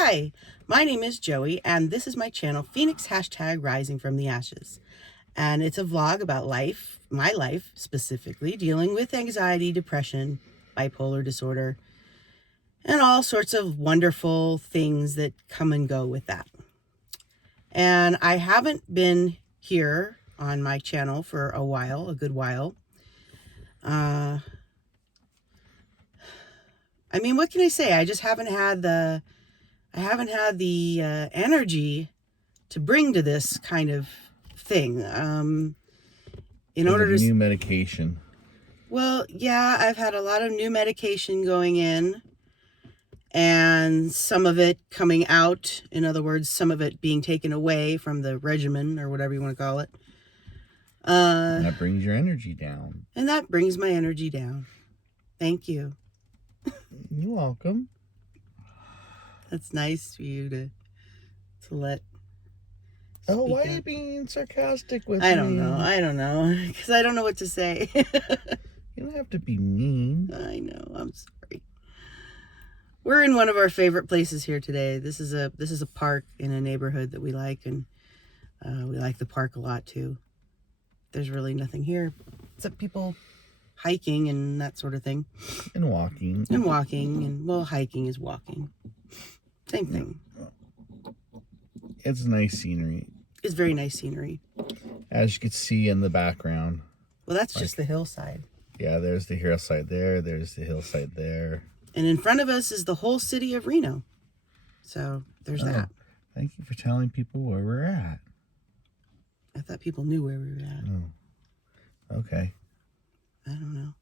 Hi, my name is Joey, and this is my channel, Phoenix #Rising from the Ashes. And it's a vlog about life, my life specifically, dealing with anxiety, depression, bipolar disorder, and all sorts of wonderful things that come and go with that. And I haven't been here on my channel for a while, a good while. I mean, what can I say? I just haven't had the energy to bring to this kind of thing. In order to new medication. Well, yeah, I've had a lot of new medication going in, and some of it coming out. In other words, some of it being taken away from the regimen or whatever you want to call it. That brings your energy down. And that brings my energy down. Thank you. You're welcome. That's nice for you to let. Oh, why are you being sarcastic with me? I don't know. Because I don't know what to say. You don't have to be mean. I know. I'm sorry. We're in one of our favorite places here today. This is a park in a neighborhood that we like, and we like the park a lot too. There's really nothing here except people hiking and that sort of thing. And walking. And well, hiking is walking. Same thing. It's nice scenery. It's very nice scenery. As you can see in the background. Well, that's just the hillside. Yeah, there's the hillside there. There's the hillside there. And in front of us is the whole city of Reno. So there's that. Thank you for telling people where we're at. I thought people knew where we were at. Oh. Okay. I don't know.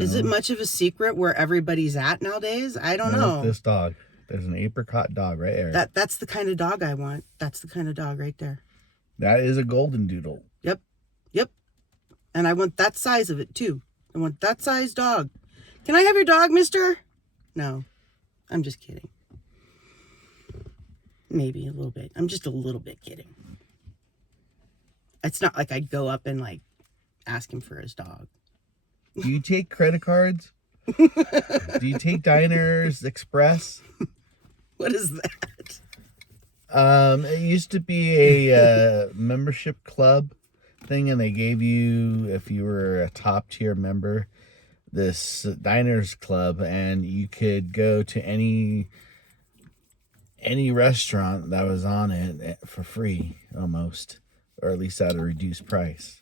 Is it much of a secret where everybody's at nowadays? I don't know. This dog. There's an apricot dog right there. That's the kind of dog I want. That's the kind of dog right there. That is a golden doodle. Yep. And I want that size of it too. I want that size dog. Can I have your dog, mister? No. I'm just kidding. Maybe a little bit. I'm just a little bit kidding. It's not like I'd go up and like ask him for his dog. Do you take credit cards? Do you take Diners Express? What is that? It used to be a membership club thing, and they gave you, if you were a top tier member, this Diners Club, and you could go to any restaurant that was on it for free, almost, or at least at a reduced price.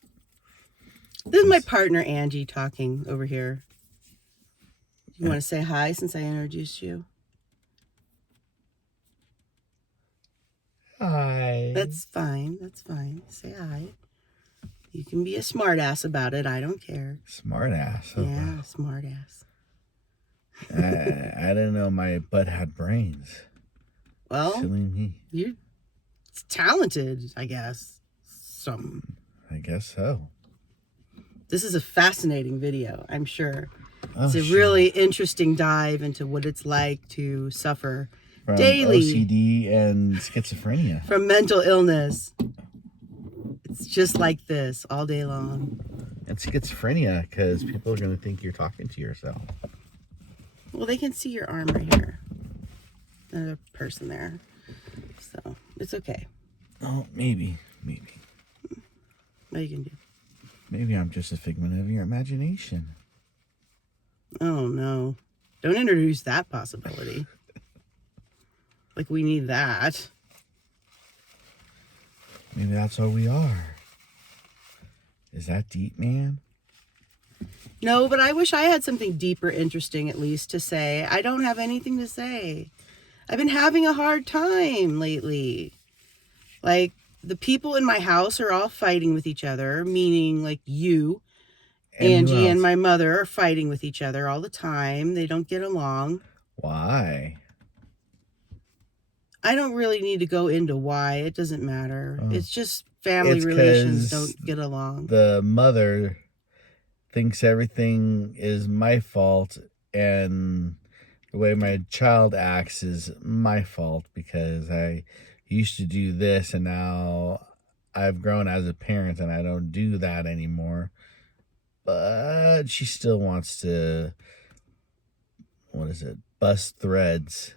This is my partner Angie talking over here. You want to say hi since I introduced you? Hi. That's fine. Say hi. You can be a smart ass about it. I don't care. Smart ass. Okay. Yeah, smart ass. I didn't know my butt had brains. Well, Silly me. You're talented, I guess. I guess so. This is a fascinating video, I'm sure. It's a really interesting dive into what it's like to suffer from daily OCD and schizophrenia. From mental illness. It's just like this all day long. And schizophrenia, because people are going to think you're talking to yourself. Well, they can see your arm right here. Another person there. So, it's okay. Oh, maybe. What you can do? Maybe I'm just a figment of your imagination. Oh, no. Don't introduce that possibility. Like we need that. Maybe that's all we are. Is that deep, man? No, but I wish I had something deeper, interesting at least to say. I don't have anything to say. I've been having a hard time lately. Like, the people in my house are all fighting with each other, meaning like you, Angie, and my mother are fighting with each other all the time. They don't get along. Why? I don't really need to go into why. It doesn't matter. It's just family relations don't get along. The mother thinks everything is my fault, and the way my child acts is my fault because I used to do this, and now I've grown as a parent and I don't do that anymore. But she still wants to, bust threads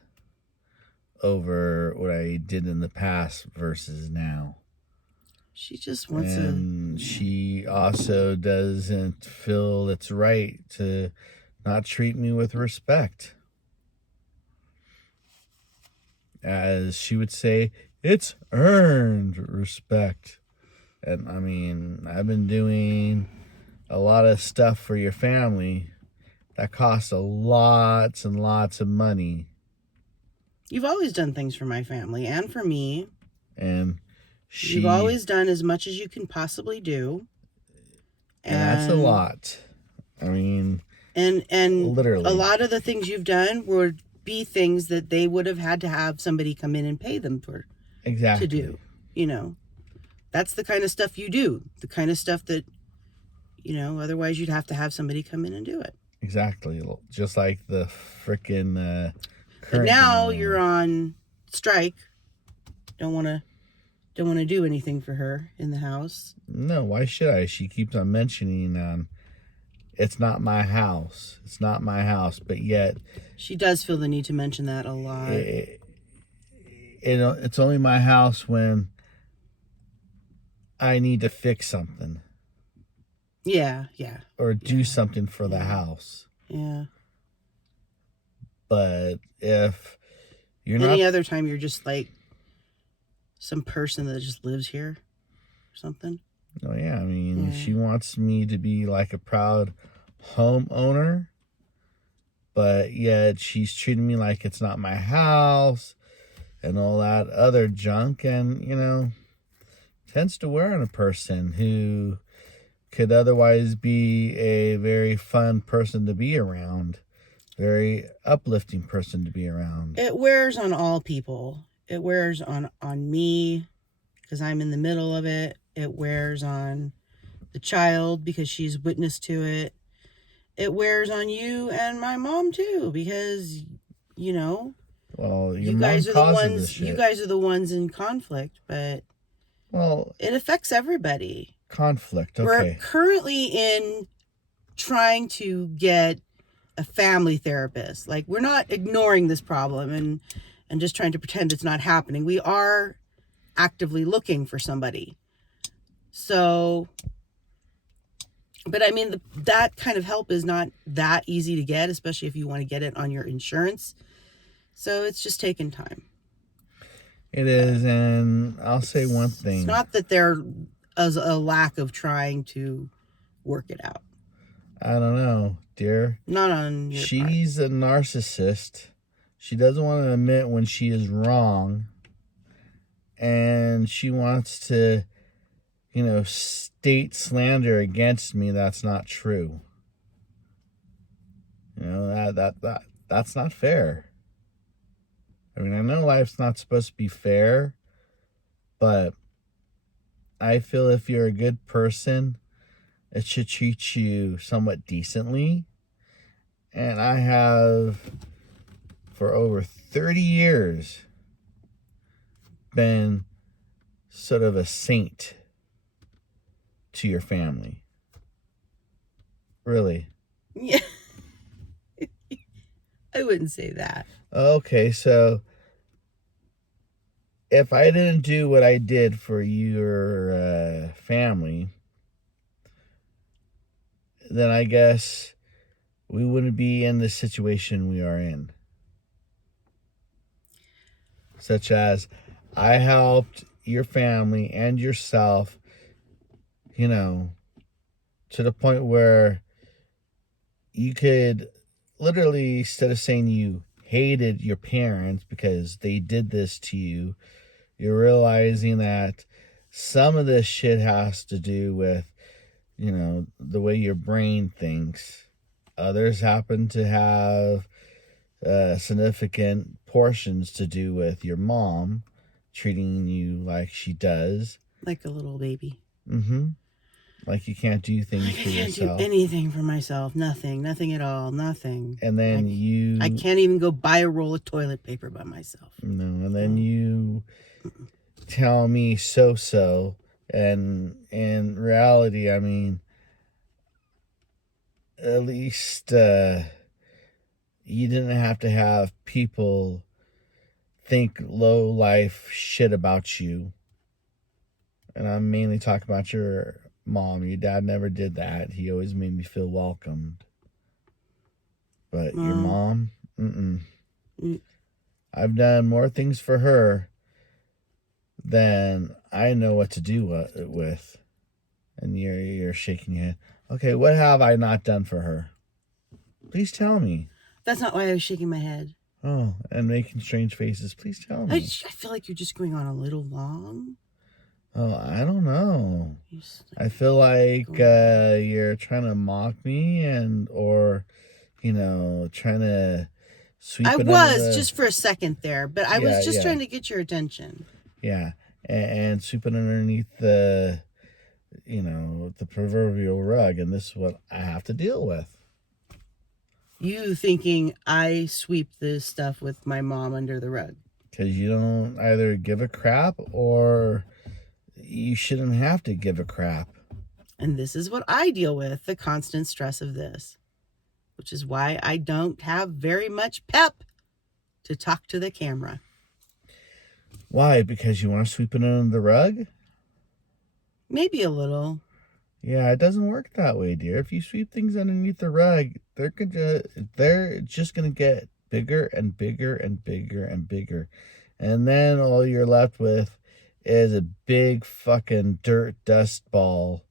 over what I did in the past versus now. She just wants And she also doesn't feel it's right to not treat me with respect. As she would say, it's earned respect. And I mean, I've been doing a lot of stuff for your family that costs lots and lots of money. You've always done things for my family and for me. And You've always done as much as you can possibly do. And that's a lot. I mean, and literally. A lot of the things you've done would be things that they would have had to have somebody come in and pay them for. Exactly. To do. You know, that's the kind of stuff you do. The kind of stuff that, you know, otherwise you'd have to have somebody come in and do it. Exactly. Just like the frickin' But now you're on strike. Don't want to do anything for her in the house. No, why should I? She keeps on mentioning it's not my house. It's not my house. But yet she does feel the need to mention that a lot. It's only my house when I need to fix something. Yeah. Or do something for the house. Yeah. But if you're any other time, you're just like some person that just lives here or something. Oh, yeah. I mean, she wants me to be like a proud homeowner, but yet she's treating me like it's not my house and all that other junk. And, you know, tends to wear on a person who could otherwise be a very fun person to be around, very uplifting person to be around. It wears on all people. It wears on me because I'm in the middle of it. It wears on the child because she's witness to it. It wears on you and my mom too because, you know, well, you guys are the ones. You guys are the ones in conflict, but it affects everybody. Conflict. Okay. We're currently in trying to get a family therapist. Like, we're not ignoring this problem and just trying to pretend it's not happening. We are actively looking for somebody. So, but I mean, that kind of help is not that easy to get, especially if you want to get it on your insurance. So it's just taking time. It is, and I'll say one thing. It's not that there is a lack of trying to work it out. I don't know, dear. Not on your She's a narcissist. She doesn't want to admit when she is wrong. And she wants to, you know, state slander against me that's not true. You know, that's not fair. I mean, I know life's not supposed to be fair, but I feel if you're a good person, it should treat you somewhat decently. And I have, for over 30 years, been sort of a saint to your family. Really. Yeah. I wouldn't say that. Okay, so if I didn't do what I did for your family, then I guess we wouldn't be in the situation we are in. Such as, I helped your family and yourself, you know, to the point where you could literally, instead of saying you hated your parents because they did this to you, you're realizing that some of this shit has to do with, you know, the way your brain thinks. Others happen to have significant portions to do with your mom treating you like she does. Like a little baby. Mm-hmm. Like you can't do things for yourself. I can't do anything for myself. Nothing at all. Nothing. And then I can't even go buy a roll of toilet paper by myself. No, and then you tell me so. And in reality, I mean, at least you didn't have to have people think low life shit about you. And I'm mainly talking about your mom. Your dad never did that. He always made me feel welcomed. But your Well, mom, mm, I've done more things for her than I know what to do with. And you're shaking your head. Okay, what have I not done for her? Please tell me. that's not why I was shaking my head. Oh, and making strange faces. Please tell me. I feel like you're just going on a little long. Oh, I don't know. Just I feel like going- you're trying to mock me or trying to sweep I it under was the just for a second there, but I was just trying to get your attention. yeah, and sweep it underneath the proverbial rug, and this is what I have to deal with. You thinking I sweep this stuff with my mom under the rug. Because you don't either give a crap or you shouldn't have to give a crap. And this is what I deal with, the constant stress of this, which is why I don't have very much pep to talk to the camera. Why? Because you want to sweep it under the rug? Maybe a little. Yeah, it doesn't work that way, dear. If you sweep things underneath the rug, they're just gonna get bigger and bigger and bigger and bigger. And then all you're left with is a big fucking dirt dust ball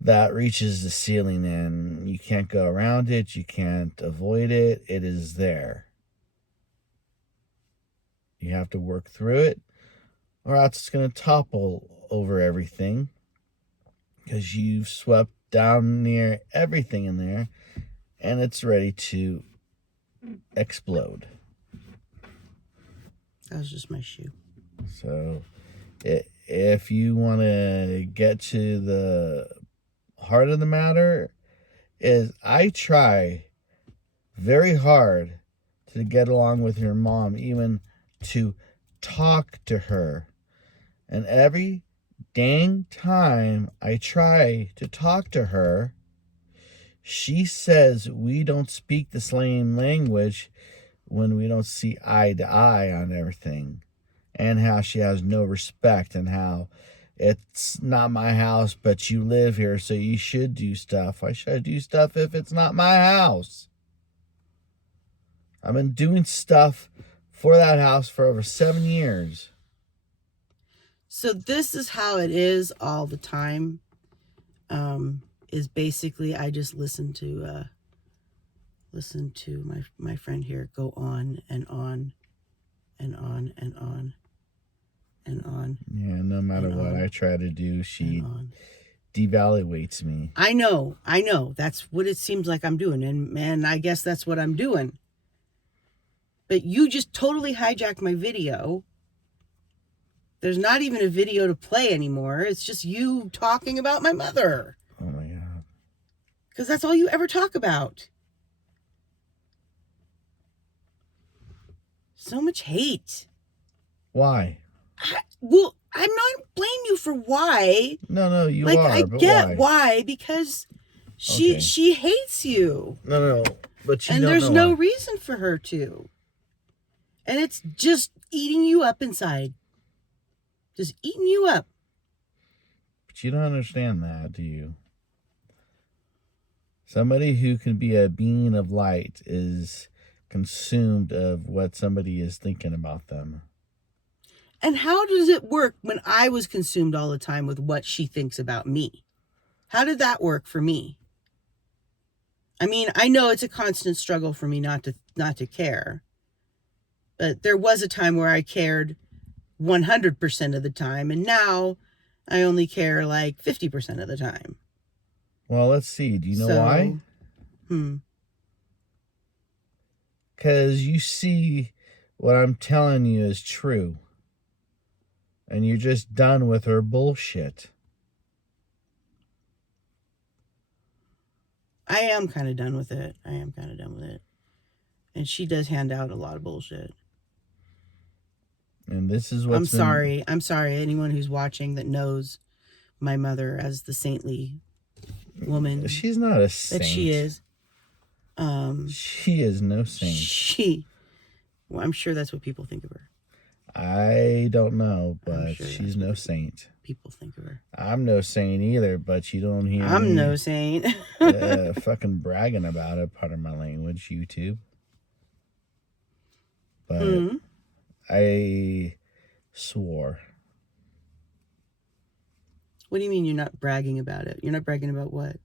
that reaches the ceiling, and you can't go around it, you can't avoid it. It is there. You have to work through it, or else it's gonna topple over everything. Because you've swept down near everything in there and it's ready to explode. That was just my shoe. So if you want to get to the heart of the matter, is I try very hard to get along with your mom, even to talk to her. And every dang time I try to talk to her, she says we don't speak the same language when we don't see eye to eye on everything, and how she has no respect, and how it's not my house, but you live here, so you should do stuff. Why should I do stuff if it's not my house? I've been doing stuff for that house for over 7 years. So this is how it is all the time. Is basically I just listen to my friend here go on and on and on and on and on. Yeah, no matter what I try to do, she devaluates me. I know. That's what it seems like I'm doing, and I guess that's what I'm doing. But you just totally hijacked my video. There's not even a video to play anymore. It's just you talking about my mother. Oh my God. Because that's all you ever talk about. So much hate. Why? Well, I'm not blaming you for why. No, you like, are. I but get why, because she hates you. No, but you and don't there's know no why. reason for her to. And it's just eating you up inside. Just eating you up. But you don't understand that, do you? Somebody who can be a being of light is consumed of what somebody is thinking about them. And how does it work when I was consumed all the time with what she thinks about me? How did that work for me? I mean, I know it's a constant struggle for me not to care. But there was a time where I cared 100% of the time, and now I only care like 50% of the time. Well, let's see. Do you know why? Because you see what I'm telling you is true. And you're just done with her bullshit. I am kind of done with it. And she does hand out a lot of bullshit. And this is what's I'm sorry, anyone who's watching that knows my mother as the saintly woman. She's not a saint. That she is. She is no saint. Well, I'm sure that's what people think of her. I don't know, I'm but sure she's that's what no saint. people think of her. I'm no saint either, but you don't hear I'm me no saint. fucking bragging about it. Pardon my language, YouTube. But Hmm. I swore. What do you mean you're not bragging about it? You're not bragging about what?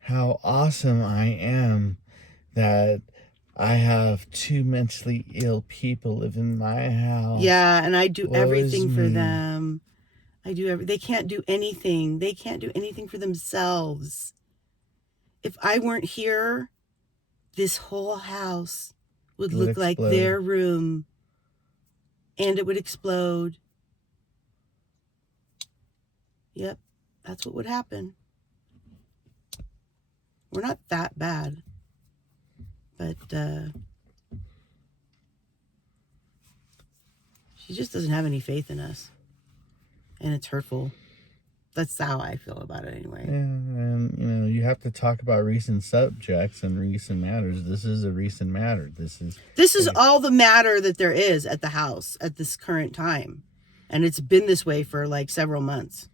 How awesome I am that I have 2 mentally ill people live in my house. Yeah, and I do Woe is everything for me. them. They can't do anything. They can't do anything for themselves. If I weren't here, this whole house would Would look like explode. their room, and it would explode. Yep, that's what would happen. We're not that bad, but she just doesn't have any faith in us, and it's hurtful. That's how I feel about it anyway. Yeah, and you have to talk about recent subjects and recent matters. This is a recent matter. This is all the matter that there is at the house at this current time, and it's been this way for like several months.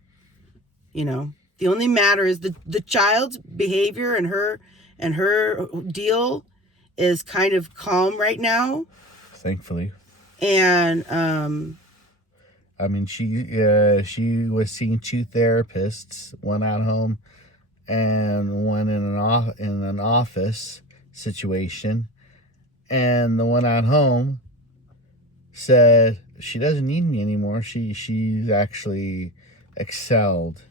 The only matter is the child's behavior, and her deal is kind of calm right now. thankfully. And I mean, she was seeing 2 therapists, one at home and one in an office situation, and the one at home said she doesn't need me anymore. She's actually excelled,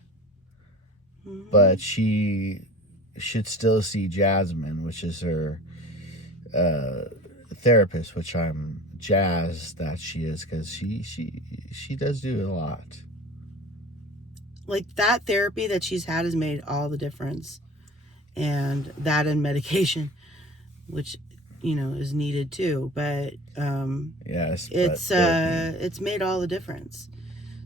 but she should still see Jasmine, which is her therapist, which I'm jazzed that she is, because she does do a lot. like that therapy that she's had has made all the difference, and that and medication, which is needed too. But Yes, it's made all the difference.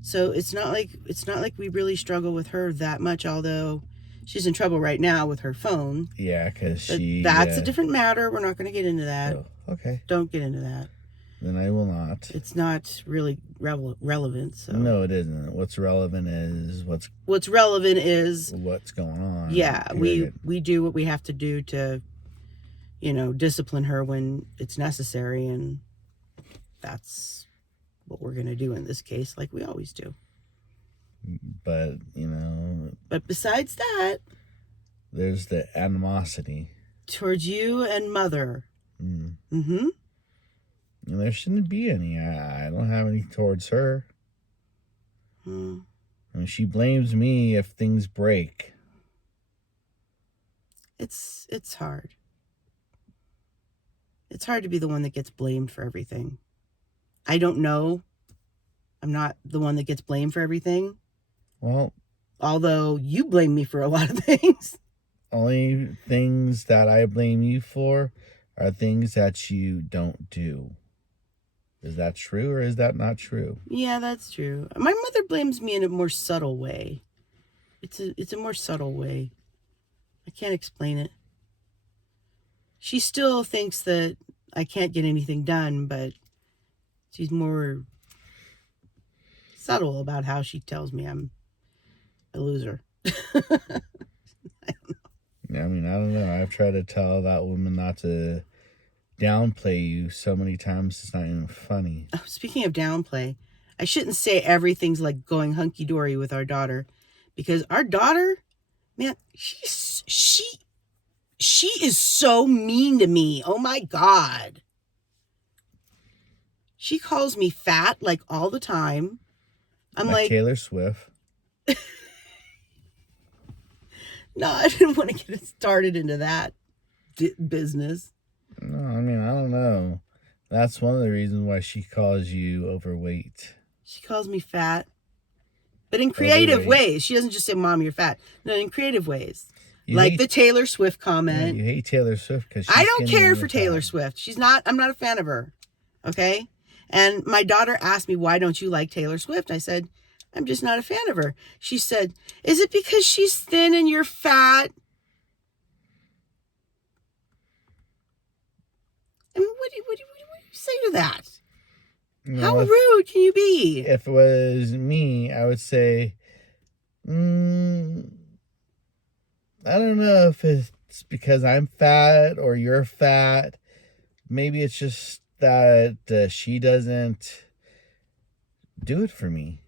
So it's not like we really struggle with her that much, although she's in trouble right now with her phone. yeah, because That's a different matter. We're not going to get into that. Oh, okay. Don't get into that. Then I will not. It's not really relevant. So No, it isn't. What's relevant is what's relevant is what's going on. yeah, period. we do what we have to do to discipline her when it's necessary, and that's what we're going to do in this case, like we always do. But But besides that, there's the animosity towards you and mother. and there shouldn't be any. I don't have any towards her. I mean, she blames me if things break. It's hard. It's hard to be the one that gets blamed for everything. I don't know. I'm not the one that gets blamed for everything. Well, although you blame me for a lot of things. Only things that I blame you for are things that you don't do. Is that true or is that not true? Yeah, that's true. My mother blames me in a more subtle way. It's a more subtle way. I can't explain it. She still thinks that I can't get anything done, but she's more subtle about how she tells me I'm a loser. I mean, I don't know. I've tried to tell that woman not to downplay you so many times, it's not even funny. Oh, speaking of downplay, I shouldn't say everything's like going hunky-dory with our daughter, because our daughter, man, she is so mean to me. Oh my God. She calls me fat like all the time. I'm like Taylor Swift. No, I didn't want to get started into that business. No, I mean, I don't know. That's one of the reasons why she calls you overweight. She calls me fat, but in creative ways. She doesn't just say, "Mom, you're fat." No, in creative ways. Like the Taylor Swift comment. Yeah, you hate Taylor Swift because I don't care for Taylor Swift. I'm not a fan of her. Okay? And my daughter asked me, "Why don't you like Taylor Swift?" I said, "I'm just not a fan of her." She said, "Is it because she's thin and you're fat?" I mean, what do you say to that? You How know, rude can you be? if it was me, I would say, I don't know if it's because I'm fat or you're fat. Maybe it's just that she doesn't do it for me.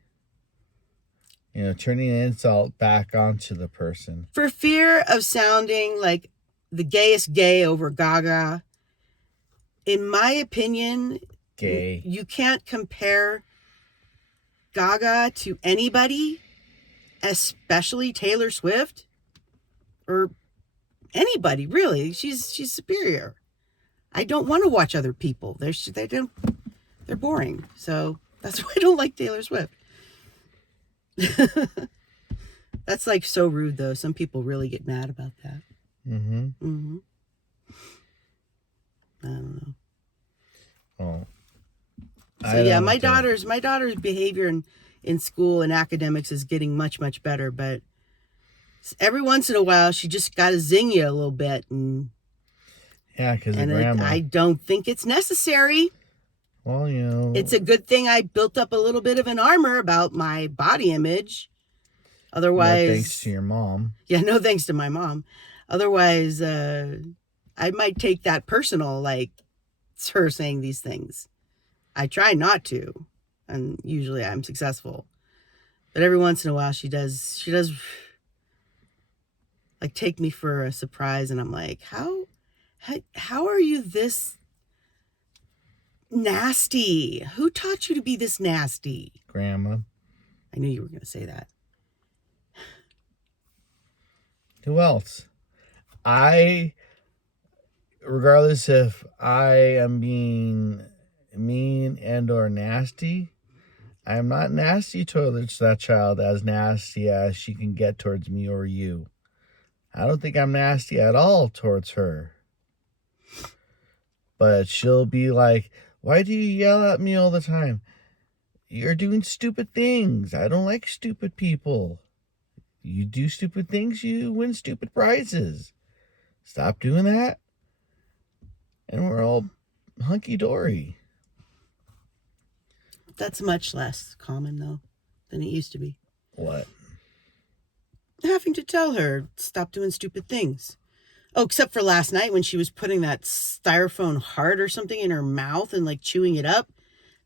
You know, turning an insult back onto the person. For fear of sounding like the gayest gay over Gaga, in my opinion, Gay. you can't compare Gaga to anybody, especially Taylor Swift or anybody really. She's superior. I don't want to watch other people. They're boring. So that's why I don't like Taylor Swift. That's like so rude though. Some people really get mad about that. Mm-hmm. I don't know. Oh. So yeah, my daughter's behavior in school and academics is getting much, much better, but every once in a while she just gotta zing you a little bit, and because of grandma. I don't think it's necessary. Well, you know, it's a good thing I built up a little bit of an armor about my body image. Otherwise, no thanks to your mom. Yeah, no thanks to my mom. Otherwise, I might take that personal, like it's her saying these things. I try not to, and usually I'm successful. But every once in a while she does like take me for a surprise, and I'm like, how are you this nasty? Who taught you to be this nasty? Grandma. I knew you were going to say that. Who else? Regardless if I am being mean and or nasty, I am not nasty towards that child as nasty as she can get towards me or you. I don't think I'm nasty at all towards her. But she'll be like, why do you yell at me all the time? You're doing stupid things. I don't like stupid people. You do stupid things, you win stupid prizes. Stop doing that, and we're all hunky-dory. That's much less common, though, than it used to be. What? Having to tell her, stop doing stupid things. Oh, except for last night when she was putting that styrofoam heart or something in her mouth and like chewing it up.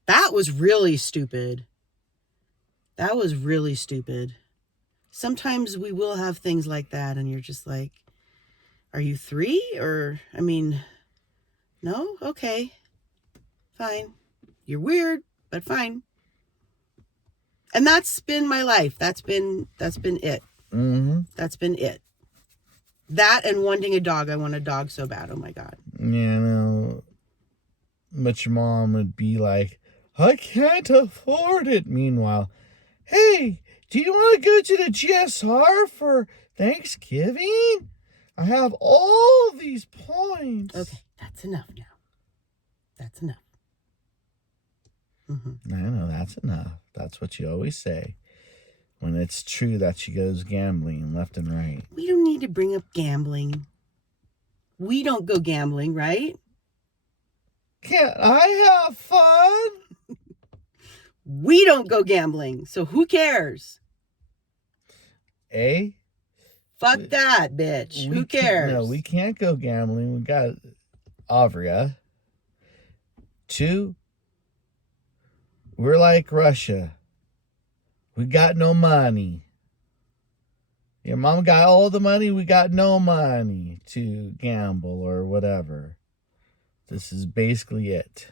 That was really stupid. That was really stupid. Sometimes we will have things like that and you're just like, are you 3? Or, I mean, no? Okay. Fine. You're weird, but fine. And that's been my life. That's been it. Mm-hmm. That's been it. That and wanting a dog. I want a dog so bad. Oh my God. Yeah, no. But your mom would be like, I can't afford it. Meanwhile, hey, do you want to go to the GSR for Thanksgiving? I have all these points. Okay, that's enough now. That's enough. Mm-hmm. I know, that's enough. That's what you always say when it's true that she goes gambling left and right. We don't need to bring up gambling. We don't go gambling, right? Can't I have fun? We don't go gambling, so who cares? Fuck that, bitch. Who cares? No, we can't go gambling. We got Avria. 2, we're like Russia. We got no money. Your mom got all the money. We got no money to gamble or whatever. This is basically it.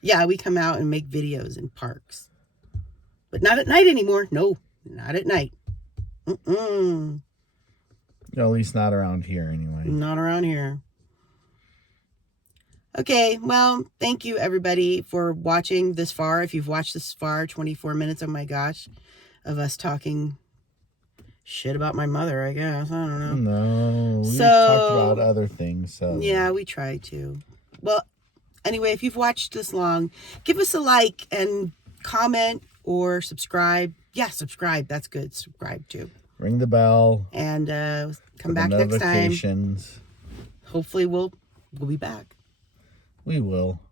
Yeah, we come out and make videos in parks. But not at night anymore. No, not at night. Mm-mm. At least not around here anyway. Not around here. Okay, well, thank you everybody for watching this far. If you've watched this far, 24 minutes, oh my gosh, of us talking shit about my mother, I guess. I don't know. No, we talked about other things. So yeah, we try to. Well, anyway, if you've watched this long, give us a like and comment or subscribe. Yeah, subscribe. That's good. Subscribe too. Ring the bell. And come back next time. Notifications. Hopefully we'll be back. We will.